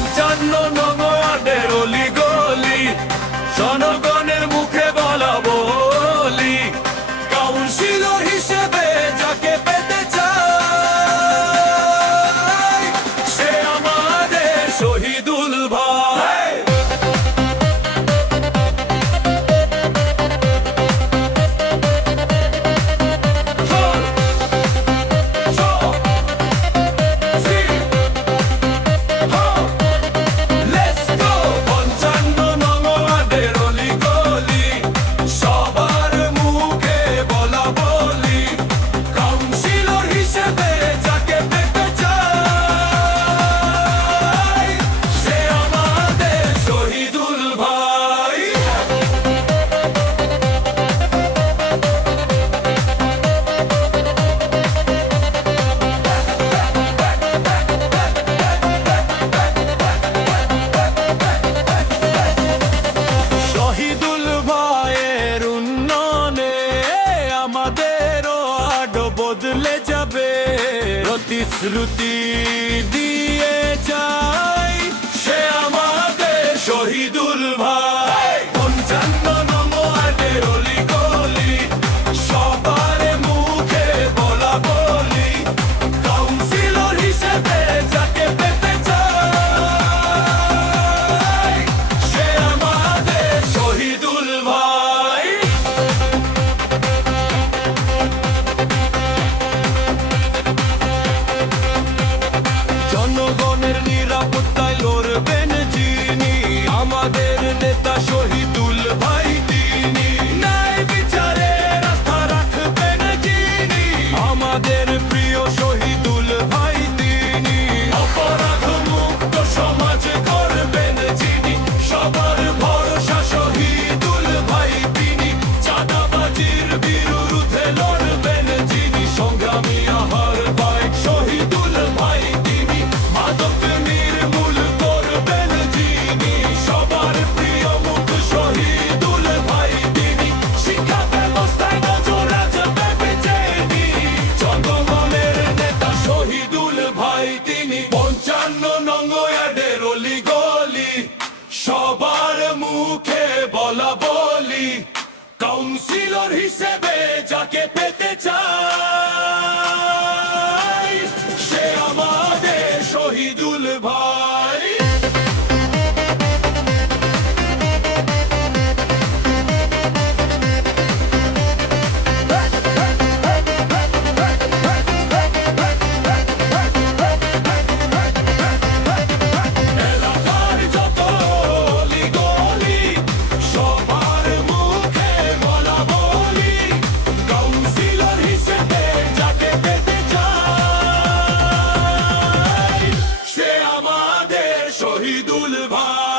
৫৫ নং ওয়ার্ডের অলি গলি, জনগণের মুখে বলা বলি, কাউন্সিলর হিসেবে যাকে পেতে চাই সে আমাদের শহীদুল ভাই। বদলে যাবে প্রতিশ্রুতি দিয়ে যাই সে আমাদের শহীদুল ভাই। ৫৫ নং ওয়ার্ডের অলি গলি, সবার মুখে বলা বলি, কাউন্সিলর হিসেবে যাকে পেতে চাই সে আমাদের শহীদুল ভাই। জনগণের নিরাপত্তায় লড়বেন যিনি, আমাদের নেতা শহীদুল ভাই তিনি। ন্যায় বিচারে আস্থা রাখবেন যিনি, আমাদের প্রিয় শহীদুল ভাই তিনি। অপরাধ মুক্ত সমাজ করবেন যিনি, সবার ভরসা শহীদুল ভাই তিনি। চাঁদাবাজির বিরুদ্ধে লড়বেন যিনি, সংগ্রামী আহার ভাই শহীদুল ভাই তিনি। মাদক নির্মূল করবেন যিনি, সবার প্রিয় মুখ শহীদুল ভাই তিনি। শিক্ষা ব্যবস্থায় নজর রাখবে যিনি, জনগণের নেতা শহীদুল ভাই তিনি। ৫৫ নং ওয়ার্ডের অলি গলি, সবার মুখে বলা বলি, কাউন্সিলর হিসেবে যাকে পেতে চাই সে আমাদের শহীদুল ভাই। এলাকার যত অলি গলি, সবার মুখে বলা বলি, কাউন্সিলর হিসেবে যাকে পেতে চাই সে আমাদের শহীদুল ভাই।